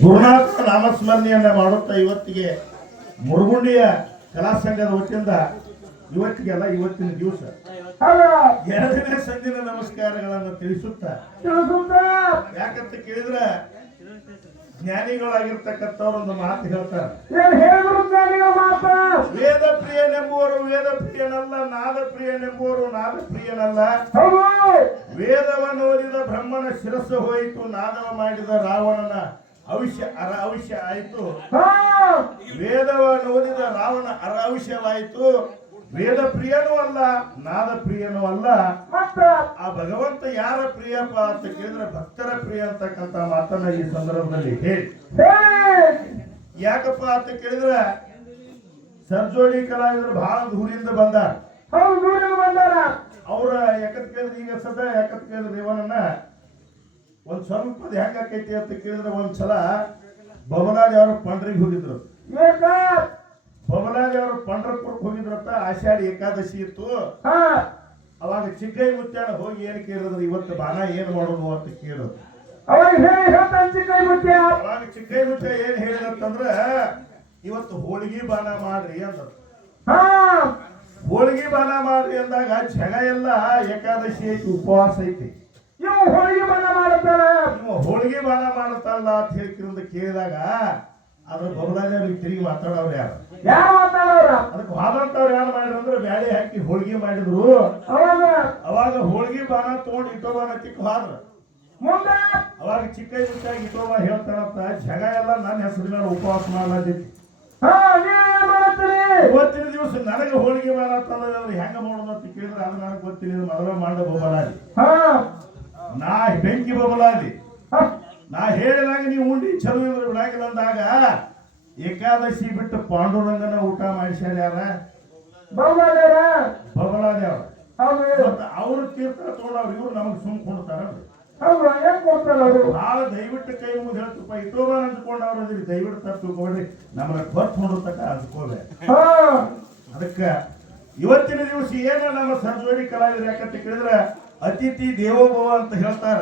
ಗುರುನಾಥ ನಾಮಸ್ಮರಣೆಯನ್ನ ಮಾಡುತ್ತಾ ಇವತ್ತಿಗೆ ಮುರುಗುಂಡಿಯ ಕಲಾ ಸಂಘದ ವತಿಯಿಂದ ಇವತ್ತಿಗೆಲ್ಲ ಇವತ್ತಿನ ದಿವಸ ಎರಡನೇ ಸಂದಿನ ನಮಸ್ಕಾರಗಳನ್ನು ತಿಳಿಸುತ್ತಾ ಯಾಕಂತ ಕೇಳಿದ್ರೆ ಜ್ಞಾನಿಗಳಾಗಿರ್ತಕ್ಕಂಥವ್ರು ಒಂದು ಮಾತು ಹೇಳ್ತಾರೆ. ವೇದ ಪ್ರಿಯನೆಂಬುವರು ವೇದ ಪ್ರಿಯನಲ್ಲ, ನಾದ ಪ್ರಿಯನೆಂಬುವರು ನಾದ ಪ್ರಿಯನಲ್ಲ. ವೇದವನ್ನು ಓದಿದ ಬ್ರಹ್ಮನ ಶಿರಸ್ಸು ಹೋಯಿತು, ನಾದವ ಮಾಡಿದ ರಾವಣನ ಅವಿಷ್ಯ ಆಯಿತು. ವೇದವನ್ನು ಓದಿದ ರಾವಣ ಅರವಿಷ್ಯವಾಯಿತು. ವೇದ ಪ್ರಿಯನೂ ಅಲ್ಲ, ನಾದ ಪ್ರಿಯನೂ ಅಲ್ಲ. ಆ ಭಗವಂತ ಯಾರ ಪ್ರಿಯಪ್ಪ ಅಂತ ಕೇಳಿದ್ರೆ ಭಕ್ತರ ಪ್ರಿಯ ಅಂತಕ್ಕಂಥ ಮಾತನ್ನ ಈ ಸಂದರ್ಭದಲ್ಲಿ ಹೇಳಿ. ಯಾಕಪ್ಪ ಅಂತ ಕೇಳಿದ್ರೆ ಸರ್ಜೋಡಿ ಕಲಾವಿದರು ಬಹಳ ದೂರಿಂದ ಬಂದಾರ. ಅವ್ರ ಯಾಕತ್ ಕೇಳಿದ್ರೆ ಈಗ ಸದಾ ಯಾಕತ್ ಕೇಳಿದ್ರೆ ಇವನನ್ನ ಒಂದ್ ಸ್ವಲ್ಪದ ಹೆಂಗಾಕೈತಿ ಅಂತ ಕೇಳಿದ್ರೆ ಒಂದ್ಸಲ ಬಬಲಾದಿ ಅವರು ಪಂಡ್ರಿಗೆ ಹೋಗಿದ್ರು. ಬಬಲಾದಿ ಅವರು ಪಂಡ್ರಪುರಕ್ಕೆ ಹೋಗಿದ್ರಂತ. ಆಷಾಢಿ ಏಕಾದಶಿ ಇತ್ತು. ಅವಾಗ ಚಿಕ್ಕೈ ಮುತ್ಯಾಣ ಹೋಗಿ ಏನ್ ಕೇಳಿದ್ರು, ಇವತ್ತು ಬಾನ ಏನ್ ಮಾಡೋದು ಅಂತ ಕೇಳಿದ್ರು. ಅವಾಗ ಚಿಕ್ಕೈ ಮುತ್ಯ ಏನ್ ಹೇಳಿದಂತಂದ್ರ ಇವತ್ತು ಹೋಳಿಗೆ ಬಾನ ಮಾಡ್ರಿ ಅಂತ. ಹೋಳಿಗೆ ಬಾನ ಮಾಡ್ರಿ ಅಂದಾಗ ಜನ ಎಲ್ಲ ಏಕಾದಶಿ ಐತಿ, ಉಪವಾಸ ಐತಿ, ಹೋಳಿಗೆ ಬಾನ ಮಾಡುತ್ತಾರ, ಹೋಳಿಗೆ ಬಾನ ಮಾಡುತ್ತಲ್ಲ ಅಂತ ಹೇಳ್ಕಿರಂತ ಕೇಳಿದಾಗ ಅದ್ರ ಬಬಲಾದಿ ಅವ್ರಿಗೆ ತಿರುಗಿ ಮಾತಾಡೋರು ಯಾರು ಅದಕ್ಕೆ ವಾದಂತವ್ರು ಯಾರು ಮಾಡಿದ್ರು ಅಂದ್ರೆ ಬ್ಯಾಳೆ ಹಾಕಿ ಹೋಳಿಗೆ ಮಾಡಿದ್ರು. ಅವಾಗ ಹೋಳಿಗೆ ಬಾನ ತಗೊಂಡು ಇಟೋಬಾನ ತಿಕ್ಕ ಹೋದ್ರ. ಅವಾಗ ಚಿಕ್ಕ ಮುಚ್ಚಾಗಿ ಇಟೋಬಾ ಹೇಳ್ತಾರಂತ ಜಗ ಎಲ್ಲ ನನ್ನ ಹೆಸರಿನ ಉಪವಾಸ ಮಾಡ್ಲಾದೈತಿ, ಇವತ್ತಿನ ದಿವಸ ನನಗೆ ಹೋಳಿಗೆ ಬಾನ ತಂದ್ರೆ ಹೆಂಗ ಮಾಡೋದು ಅಂತ ಕೇಳಿದ್ರೆ ಅದು ನನಗೆ ಗೊತ್ತಿಲ್ಲ. ಮೊದಲ ಮಾಡ ಬಬಲಾದಿ, ನಾ ಬೆಂಕಿ ಬಬಲಾದಿ, ನಾ ಹೇಳಿದಾಗ ನೀವು ಉಂಡಿ ಚಲೋ ಇದ್ರೆ ಬಿಡಾಕಿಲ್ಲ ಅಂದಾಗ ಏಕಾದಶಿ ಬಿಟ್ಟು ಪಾಂಡುರಂಗನ ಊಟ ಮಾಡಿಸ್ಯಾರ ಯಾರ ಬಬಲಾದಿ ಅವ್ರು ತೀರ್ಥ ತಗೊಂಡವ್ರು ಇವ್ರು ನಮಗ್ ಸುಮ್ ಕೊಡ್ತಾರ. ಭಾಳ ದಯವಿಟ್ಟು ಕೈ ಮುಗಿದು ಹೇಳ್ತಪ್ಪ, ಇಟೋಬಾ ಅಂದ್ಕೊಂಡವ್ರು ದಯವಿಟ್ಟು ತಪ್ಪು ತಿಳ್ಕೊಬೇಡ್ರಿ, ನಮ್ಮನ್ನ ಹೊತ್ತು ಹೊಂಡತಕ್ಕ ಅಂದ್ಕೋಬೇ. ಅದಕ್ಕ ಇವತ್ತಿನ ದಿವಸ ಏನ ನಮ್ಮ ಸರ್ಜೋಡಿ ಕಲಾವಿದ್ರು ಯಾಕಂತ ಕೇಳಿದ್ರೆ ಅತಿಥಿ ದೇವೋಭವ ಅಂತ ಹೇಳ್ತಾರ.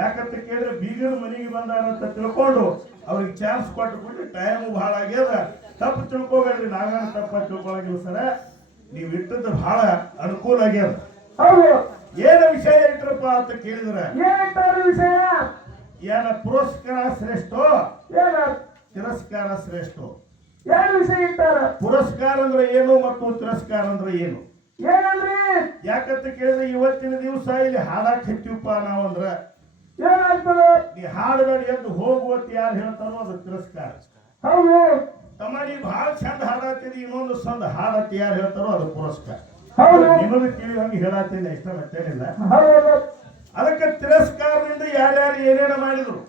ಯಾಕಂತ ಕೇಳಿದ್ರೆ ಬೀಗರ ಮನೆಗೆ ಬಂದಾರ ಅಂತ ತಿಳ್ಕೊಂಡು ಅವ್ರಿಗೆ ಚಾನ್ಸ್ ಕೊಟ್ಟು ಟೈಮ್ ಬಹಳ ಆಗ್ಯದ. ತಪ್ಪು ತಿಳ್ಕೊಬೇಡ್ರಿ, ನಾವೇನು ತಪ್ಪ ತಿಳ್ಕೊಳಗಿಲ್ಲ ಸರ, ನೀವ್ ಇಟ್ಟದ್ದು ಬಹಳ ಅನುಕೂಲ ಆಗ್ಯದ. ಏನ ವಿಷಯ ಇಟ್ರಪ್ಪ ಅಂತ ಕೇಳಿದ್ರೆ ಏನ ಪುರಸ್ಕಾರ ಶ್ರೇಷ್ಠೋ ತಿರಸ್ಕಾರ ಶ್ರೇಷ್ಠೋ. ಪುರಸ್ಕಾರ ಅಂದ್ರೆ ಏನು ಮತ್ತು ತಿರಸ್ಕಾರ ಅಂದ್ರೆ ಏನು ಯಾಕಂತ ಕೇಳಿದ್ರೆ ಇವತ್ತಿನ ದಿವಸ ಇಲ್ಲಿ ಹಾಡಾಕ್ ಹಚ್ಚಿವಪ್ಪ ನಾವಂದ್ರ ನೀ ಹಾಡಬೇಡ ಎಂದು ಹೋಗುವತ್ ಯಾರು ಹೇಳ್ತಾರೋ ಅದು ತಿರಸ್ಕಾರ. ತಮ್ಮ ನೀ ಬಹಳ ಚಂದ ಹಾಡಾತೀರಿ, ಇನ್ನೊಂದು ಸಂದ ಹಾಡತ್ ಯಾರು ಹೇಳ್ತಾರೋ ಅದು ಪುರಸ್ಕಾರ. ನಿಮಗೆ ತಿಳಿ ಹಂಗೆ ಹೇಳತ್ತೇನೆ, ಇಷ್ಟ ಮತ್ತೇನಿಲ್ಲ. ಅದಕ್ಕೆ ತಿರಸ್ಕಾರದಿಂದ ಯಾರ್ಯಾರು ಏನೇನು ಮಾಡಿದ್ರು,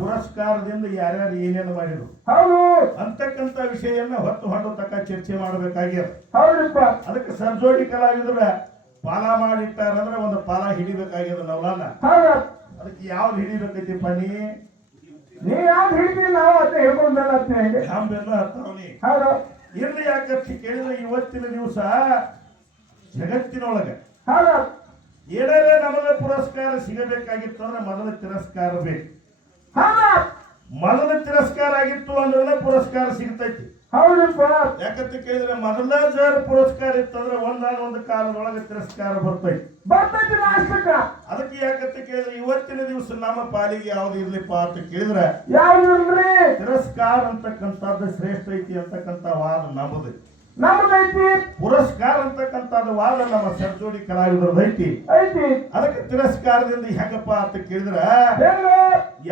ಪುರಸ್ಕಾರದಿಂದ ಯಾರ್ಯಾರು ಏನೇನು ಮಾಡಿದ್ರು ಅಂತಕ್ಕಂತ ವಿಷಯನ್ನ ಹೊತ್ತು ಹೊಂಡು ತಕ್ಕ ಚರ್ಚೆ ಮಾಡಬೇಕಾಗ್ಯದ. ಅದಕ್ಕೆ ಸರ್ಜೋಡಿ ಕಲಾವಿದ್ರ ಪಾಲ ಮಾಡಿಟ್ಟಾರಂದ್ರೆ ಒಂದು ಪಾಲ ಹಿಡಿಬೇಕಾಗ್ಯದ ನವಲಾನ. ಅದಕ್ಕೆ ಯಾವ್ದು ಹಿಡಿಬೇಕೈತಿಪ್ಪ ನೀ ಯಾವ್ದು ಹಿಡಿದಿ ನಾವು ಅಂತ ಹೇಳ್ಕೊಂಡೆಲ್ಲ ಹತ್ತವನಿ ಇರ್ಲಿ. ಯಾಕಂತ ಕೇಳಿದ್ರೆ ಇವತ್ತಿನ ದಿವಸ ಜಗತ್ತಿನೊಳಗ ಏನಾರೇ ನಮಗೆ ಪುರಸ್ಕಾರ ಸಿಗಬೇಕಾಗಿತ್ತು ಅಂದ್ರೆ ಮೊದಲ ತಿರಸ್ಕಾರ ಬೇಕು. ಮೊದಲ ತಿರಸ್ಕಾರ ಆಗಿತ್ತು ಅಂದ್ರೆ ಪುರಸ್ಕಾರ ಸಿಗ್ತೈತಿ. ಯಾಕಂತ ಕೇಳಿದ್ರೆ ಮೊದಲ ಜರ ಪುರಸ್ಕಾರ ಇತ್ತಂದ್ರೆ ಒಂದಾನೊಂದು ಕಾಲದೊಳಗೆ ತಿರಸ್ಕಾರ ಬರ್ತೈತಿ. ಅದಕ್ಕೆ ಯಾಕಂತ ಕೇಳಿದ್ರೆ ಇವತ್ತಿನ ದಿವಸ ನಮ್ಮ ಪಾಲಿಗೆ ಯಾವ್ದು ಇರ್ಲಿಪ್ಪ ಅಂತ ಕೇಳಿದ್ರೆ ತಿರಸ್ಕಾರ ಅಂತಕ್ಕಂಥದ್ದು ಶ್ರೇಷ್ಠ ಐತಿ ಅಂತಕ್ಕಂಥ ವಾದ ನಮ್ಮದು. ಪುರಸ್ಕಾರ ಅಂತಕ್ಕಂಥದ್ದು ವಾದ ನಮ್ಮ ಸರ್ಜೋಡಿ ಕಲಾವಿದರದೈತಿ. ಅದಕ್ಕೆ ತಿರಸ್ಕಾರದಿಂದ ಹೆಂಗಪ್ಪ ಅಂತ ಕೇಳಿದ್ರ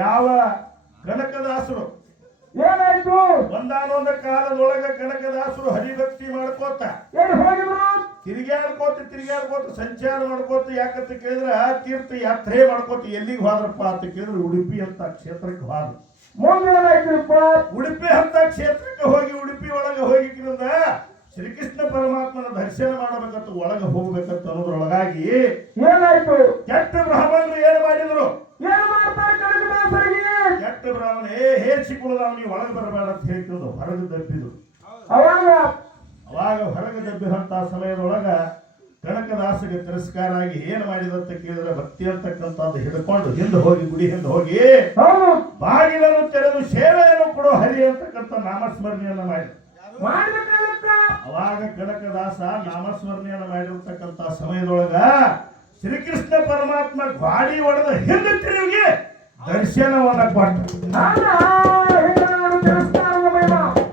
ಯಾವ ಕನಕದಾಸರು ಏನಾಯ್ತು ಒಂದಾನೊಂದ ಕಾಲದೊಳಗ ಕನಕದಾಸರು ಹರಿಭಕ್ತಿ ಮಾಡ್ಕೋತ ತಿರುಗಾಡ್ಕೋತ ಸಂಚಾರ ಮಾಡ್ಕೋತ ಯಾಕಂತ ಕೇಳಿದ್ರ ತೀರ್ಥ ಯಾತ್ರೆ ಮಾಡ್ಕೋತ ಎಲ್ಲಿಗೆ ಹೋದ್ರಪ್ಪ ಅಂತ ಕೇಳಿದ್ರೆ ಉಡುಪಿ ಅಂತ ಕ್ಷೇತ್ರಕ್ಕೆ ಹೋದ್ರು. ಉಡುಪಿ ಅಂತ ಕ್ಷೇತ್ರಕ್ಕೆ ಹೋಗಿ ಉಡುಪಿ ಒಳಗೆ ಹೋಗಿದ್ರಿಂದ ಶ್ರೀಕೃಷ್ಣ ಪರಮಾತ್ಮನ ದರ್ಶನ ಮಾಡಬೇಕಂತ ಒಳಗೆ ಹೋಗ್ಬೇಕಂತ ಅನ್ನೋದ್ರೊಳಗಾಗಿ ಏನಾಯ್ತು, ಕೆಟ್ಟ ಬ್ರಾಹ್ಮಣರು ಏನು ಮಾಡಿದ್ರು, ಕೆಟ್ಟ ಬ್ರಾಹ್ಮಣ ಹೇರ್ಸಿಕೊಳ್ಳೋದು ನೀವು ಒಳಗೆ ಬರಬೇಡ ಅಂತ ಹೇಳ್ತಿದ್ರು, ಹೊರಗೆ ದಬ್ಬಿದ್ರು. ಅವಾಗ ಹೊರಗೆ ದಬ್ಬಿದಂತ ಸಮಯದೊಳಗ ಕನಕದಾಸಗೆ ತಿರಸ್ಕಾರ ಆಗಿ ಏನ್ ಮಾಡಿದಂತ ಕೇಳಿದ್ರೆ ಭಕ್ತಿ ಅಂತಕ್ಕಂಥದ್ದು ಹಿಡ್ಕೊಂಡು ಗುಡಿ ಹಿಂದೆ ಹೋಗಿ ಬಾಗಿಲನ್ನು ತೆರೆದು ಸೇವೆಯನ್ನು ಕೊಡೋ ಹರಿ ಅಂತಕ್ಕಂಥ ನಾಮಸ್ಮರಣೆಯನ್ನ ಮಾಡಿ ಅವಾಗ ಕನಕದಾಸ ನಾಮಸ್ಮರಣೆಯನ್ನ ಮಾಡಿರ್ತಕ್ಕಂಥ ಸಮಯದೊಳಗ ಶ್ರೀಕೃಷ್ಣ ಪರಮಾತ್ಮ ಗಾಡಿ ಹೊಡೆದ ಹಿಂದೆ ತಿರುಗಿ ದರ್ಶನವನ್ನ ಕೊಟ್ಟ.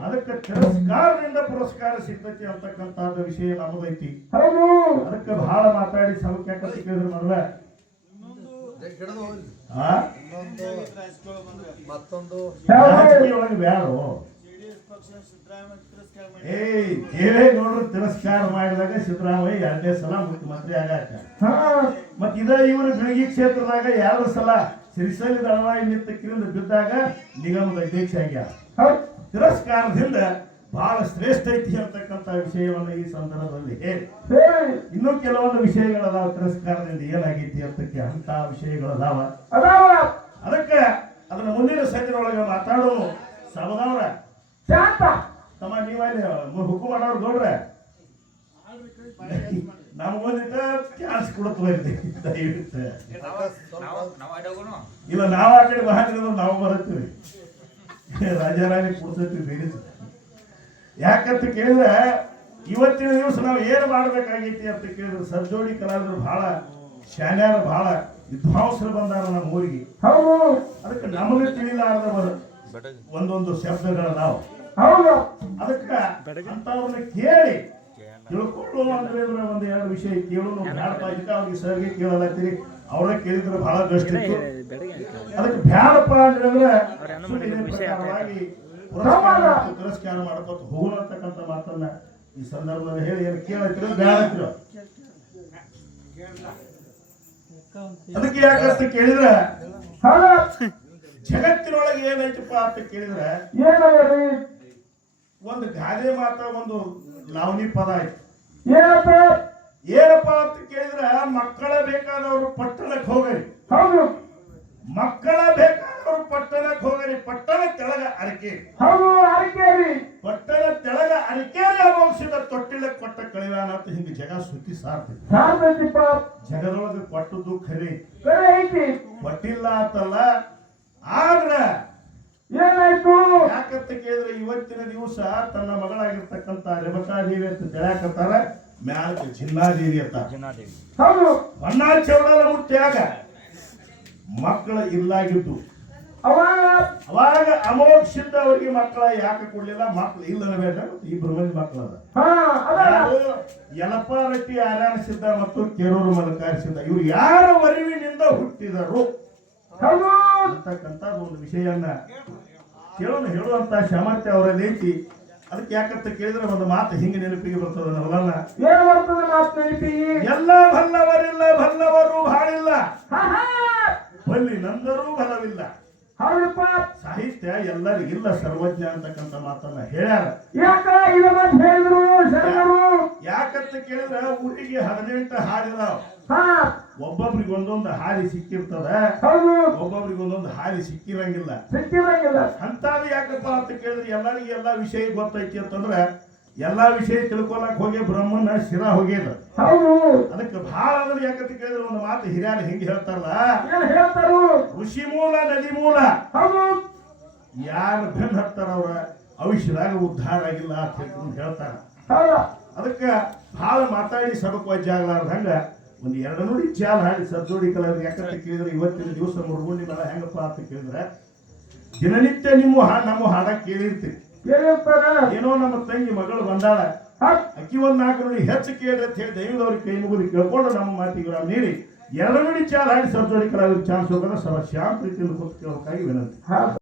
ಅದಕ್ಕೆ ತಿರಸ್ಕಾರದಿಂದ ಪುರಸ್ಕಾರ ಸಿಗ್ತೈತಿ ಅಂತಕ್ಕಂಥದ್ದು ವಿಷಯ ನಮ್ಮದೈತಿ. ಅದಕ್ಕೆ ಬಹಳ ಮಾತಾಡಿ ಸಮಕ್ಕೆ ಯಾಕಂತ ಕೇಳಿದ್ರೆ ಮೊದಲ ರಾಜಕೀಯೊಳಗೆ ಬ್ಯಾರು ದೇವೇಗೌಡರು ತಿರಸ್ಕಾರ ಮಾಡಿದಾಗ ಸಿದ್ದರಾಮಯ್ಯ 2ನೇ ಸಲ ಮುಖ್ಯಮಂತ್ರಿ ಆಗಾಕ. ಮತ್ ಇದ ಇವರು ಬೆಳಗಿ ಕ್ಷೇತ್ರದಾಗ 2 ಸಲ ಸಿರಿಸಲಿ ದಳವಾಯಿ ನಿಂತಕ್ಕಿಂದ ಬಿದ್ದಾಗ ನಿಗಮದ ಅಧ್ಯಕ್ಷ ಆಗ್ಯಾರ. ತಿರಸ್ಕಾರದಿಂದ ಬಹಳ ಶ್ರೇಷ್ಠ ಐತಿ ಅಂತಕ್ಕಂಥ ವಿಷಯವನ್ನು ಈ ಸಂದರ್ಭದಲ್ಲಿ ಹೇಳಿ ಇನ್ನೂ ಕೆಲವೊಂದು ವಿಷಯಗಳದಾವ. ತಿರಸ್ಕಾರದಿಂದ ಏನಾಗೈತಿ ಅಂತಕ್ಕೆ ಅಂತ ವಿಷಯಗಳದಾವ. ಅದಕ್ಕೆ ಅದನ್ನ ಮುಂದಿನ ಸಂದಿನೊಳಗೆ ಮಾತಾಡೋನು ಸಮದವರ ತಮ್ಮ ನೀವಲ್ಲಿ ಹುಕ್ಕು ಮಾಡೋರು ಗೌಡ್ರೆ ನಮಗೊಂದಿಟ್ಟ ಚಾನ್ಸ್ ಕೊಡತ್ ಬರ್ತೈತಿ ದಯವಿಟ್ಟು. ಇಲ್ಲ ನಾವ್ ಆ ಕಡೆ ಮಹಾಜನರು ನಾವು ಬರತ್ತೀವಿ ರಾಜಾರಾಣಿ ಕೊಡ್ತೈತಿ ಬೇರೆ. ಯಾಕಂತ ಕೇಳಿದ್ರೆ ಇವತ್ತಿನ ದಿವಸ ನಾವು ಏನು ಮಾಡ್ಬೇಕಾಗೈತಿ ಅಂತ ಕೇಳಿದ್ರೆ ಸರ್ಜೋಡಿ ಕಲಾವಿದರು ಬಹಳ ಶಾನ್ಯಾರ ಬಹಳ ವಿದ್ವಾಂಸರು ಬಂದಾರ ನಮ್ಮ ಊರಿಗೆ. ಅದಕ್ಕೆ ನಮಗೆ ತಿಳಿಲಾರದ ಒಂದೊಂದು ಶಬ್ದಗಳದಾವ. ಅದಕ್ಕೆ ಅಂತವ್ರನ್ನ ಕೇಳಿ ತಿಳ್ಕೊಳ್ಳೋ ಅಂದ್ರೆ 1-2 ವಿಷಯ ಕೇಳೋದು ಬ್ಯಾಡಪ್ಪ. ಇದಕ್ಕೆ ಅವ್ರಿಗೆ ಸರ್ಗೆ ಕೇಳಲತ್ತೀರಿ ಅವ್ರ ಕೇಳಿದ್ರೆ ಬಹಳ ಕಷ್ಟ ಇತ್ತು. ಅದಕ್ಕೆ ಬ್ಯಾಡಪ್ಪ ಅಂದ್ರೆ ಪ್ರಕಾರವಾಗಿ ತಿರಸ್ಕಾರ ಮಾಡ್ಕೊತ ಹೋಗೋಣ ಅಂತಕ್ಕಂಥ ಮಾತನ್ನ ಈ ಸಂದರ್ಭದಲ್ಲಿ ಹೇಳಿ ಏನು ಕೇಳತ್ತಿರೋ ಬ್ಯಾಡತ್ತಿರೋ. ಅದಕ್ಕೆ ಯಾಕಂತ ಕೇಳಿದ್ರೆ ಜಗತ್ತಿನೊಳಗೆ ಏನೈತಪ್ಪ ಅಂತ ಕೇಳಿದ್ರೆ ಒಂದು ಗಾದೆ ಮಾತ್ರ ಒಂದು ಲಾವಣಿ ಪದ ಆಯ್ತು. ಏನಪ್ಪ ಅಂತ ಕೇಳಿದ್ರೆ ಮಕ್ಕಳ ಬೇಕಾದವರು ಪಟ್ಟಣಕ್ಕೆ ಹೋಗರಿ, ಮಕ್ಕಳ ಬೇಕಾದವರು ಪಟ್ಟಣಕ್ಕೆ ಹೋಗರಿ, ಪಟ್ಟಣ ತೆಳಗ ಅರಕೇರಿ, ಪಟ್ಟಣ ತೆಳಗ ಅರಕೇರಿ ಅಮೋಕ್ಷದ ತೊಟ್ಟಿಲ ಕೊಟ್ಟ ಕಳಿವಾನ ಅಂತ ಹಿಂಗೆ ಜಗ ಸುತ್ತಿ ಸಾರ್ತೈತಿ. ಜಗದೊಳಗೆ ಕೊಟ್ಟದ್ದು ಖರೆ ಕೊಟ್ಟಿಲ್ಲ ಅಂತಲ್ಲ. ಆದ್ರ ಏನಾಯ್ತು ಯಾಕಂತ ಕೇಳಿದ್ರೆ ಇವತ್ತಿನ ದಿವಸ ತನ್ನ ಮಗಳಾಗಿರ್ತಕ್ಕಂಥ ರೇವಕಾದೇವಿ ಅಂತ ತಿಳಿಯಾಕತ್ತಾರ, ಮ್ಯಾಲ ಜಿನ್ನಾದೇವಿ ಅಂತ. ಬಣ್ಣ ಚೌಡಲ ಮುಟ್ಟ್ಯಾಗ ಮಕ್ಕಳ ಇಲ್ಲಾಗಿದ್ದು ಅವಾಗ ಅಮೋಕ್ಷಿದ್ದ ಅವರಿಗೆ ಮಕ್ಕಳ ಯಾಕೆ ಕೊಡ್ಲಿಲ್ಲ? ಮಕ್ಕಳು ಇಲ್ಲ ಬೇಡ. 2 ಮಂದಿ ಮಕ್ಕಳದ ಯಲಪ್ಪ ರಟ್ಟಿ ಆರ್ಯಾಣ ಸಿದ್ಧ ಮತ್ತು ಕೆರೂರು ಮಲಕಾರಿ ಸಿದ್ಧ. ಇವ್ರು ಯಾರ ವರಿವಿನಿಂದ ಹುಟ್ಟಿದರು ಅಂತಕ್ಕಂಥ ಒಂದು ವಿಷಯನ್ನ ಹೇಳುವಂತ ಸಾಮರ್ಥ್ಯ ಅವರಲ್ಲಿ ಐತಿ. ಅದಕ್ಕೆ ಯಾಕಂತ ಕೇಳಿದ್ರೆ ಒಂದು ಮಾತು ಹಿಂಗೆ ನೆನಪಿಗೆ ಬರ್ತದ ನವಲನ್ನ. ಎಲ್ಲ ಬಲ್ಲವರಿಲ್ಲ ಬಲ್ಲವರು ಬಾಳಿಲ್ಲ, ಬಲ್ಲಿ ನಂದರೂ ಬಲವಿಲ್ಲ. ಸಾಹಿತ್ಯ ಎಲ್ಲರಿಗಿಲ್ಲ ಸರ್ವಜ್ಞ ಅಂತಕ್ಕಂಥ ಮಾತನ್ನ ಹೇಳ್ಯಾರ. ಯಾಕಂತ ಕೇಳಿದ್ರೆ ಊರಿಗೆ 18 ಹಾಡಿದಾವ. ಒಬ್ಬೊಬ್ರಿಗೆ ಒಂದೊಂದು ಹಾದಿ ಸಿಕ್ಕಿರ್ತದ, ಒಬ್ಬೊಬ್ರಿಗೆ ಒಂದೊಂದು ಹಾದಿ ಸಿಕ್ಕಿರಂಗಿಲ್ಲ. ಅಂತಾದ ಯಾಕಪ್ಪ ಅಂತ ಕೇಳಿದ್ರೆ ಎಲ್ಲರಿಗೂ ಎಲ್ಲಾ ವಿಷಯ ಗೊತ್ತೈತಿ ಅಂತಂದ್ರೆ ಎಲ್ಲಾ ವಿಷಯ ತಿಳ್ಕೊಳಕ್ ಹೋಗಿ ಬ್ರಹ್ಮನ ಶಿರ ಹೋಗ್ಯದ. ಅದಕ್ಕೆ ಬಹಳ ಅಂದ್ರೆ ಯಾಕಂತ ಕೇಳಿದ್ರೆ ಒಂದು ಮಾತು ಹಿರಿಯರು ಹಿಂಗೆ ಹೇಳ್ತಾರಲ್ಲ, ಋಷಿ ಮೂಲ ನದಿ ಮೂಲ. ಯಾರು ಬೆನ್ ಹತ್ತಾರ ಅವ್ರ ಔಷಧಾಗ ಉದ್ಧಾರ ಆಗಿಲ್ಲ ಅಂತ ಹೇಳ್ತಾರ. ಅದಕ್ಕೆ ಬಹಳ ಮಾತಾಡಿ ಸಬಕ್ ವಜ್ಜೆ ಆಗ್ಲಾರ್ದಂಗ ಒಂದು 2 ನುಡಿ ಚಾಲ್ ಹಾಡಿ ಸರ್ಜೋಡಿ ಕಲಾವಿದ್ರು. ಯಾಕಂತ ಕೇಳಿದ್ರೆ ಇವತ್ತಿನ ದಿವಸ ಮುರುಗುಂಡಿ ಮೇಳ ಹೆಂಗಪ್ಪ ಅಂತ ಕೇಳಿದ್ರೆ ದಿನನಿತ್ಯ ನಮ್ಮ ಹಾಡ ಕೇಳಿರ್ತೀವಿ. ಏನೋ ನಮ್ಮ ತಂಗಿ ಮಗಳು ಬಂದಾಳ, ಅಕ್ಕಿ 1-4 ನುಡಿ ಹೆಚ್ಚು ಕೇಳ್ರಿ ಅಂತ ಹೇಳಿ ದೈವದವ್ರಿಗೆ ಕೈ ಮುಗಿದು ಕೇಳ್ಕೊಂಡು ನಮ್ಮ ಮಾತಿಗೆ ನಾವು ನೀಡಿ 2 ನುಡಿ ಚಾಲ್ ಹಾಡಿ ಸರ್ಜೋಡಿ ಕಲಾವಿದ್ರು ಚಾನ್ಸ್ ಹೋಗೋಣ. ಶಾಂತ ರೀತಿಯಿಂದ ಕೂತ್ ಕೇಳಬೇಕಾಗಿ ವಿನಂತಿ.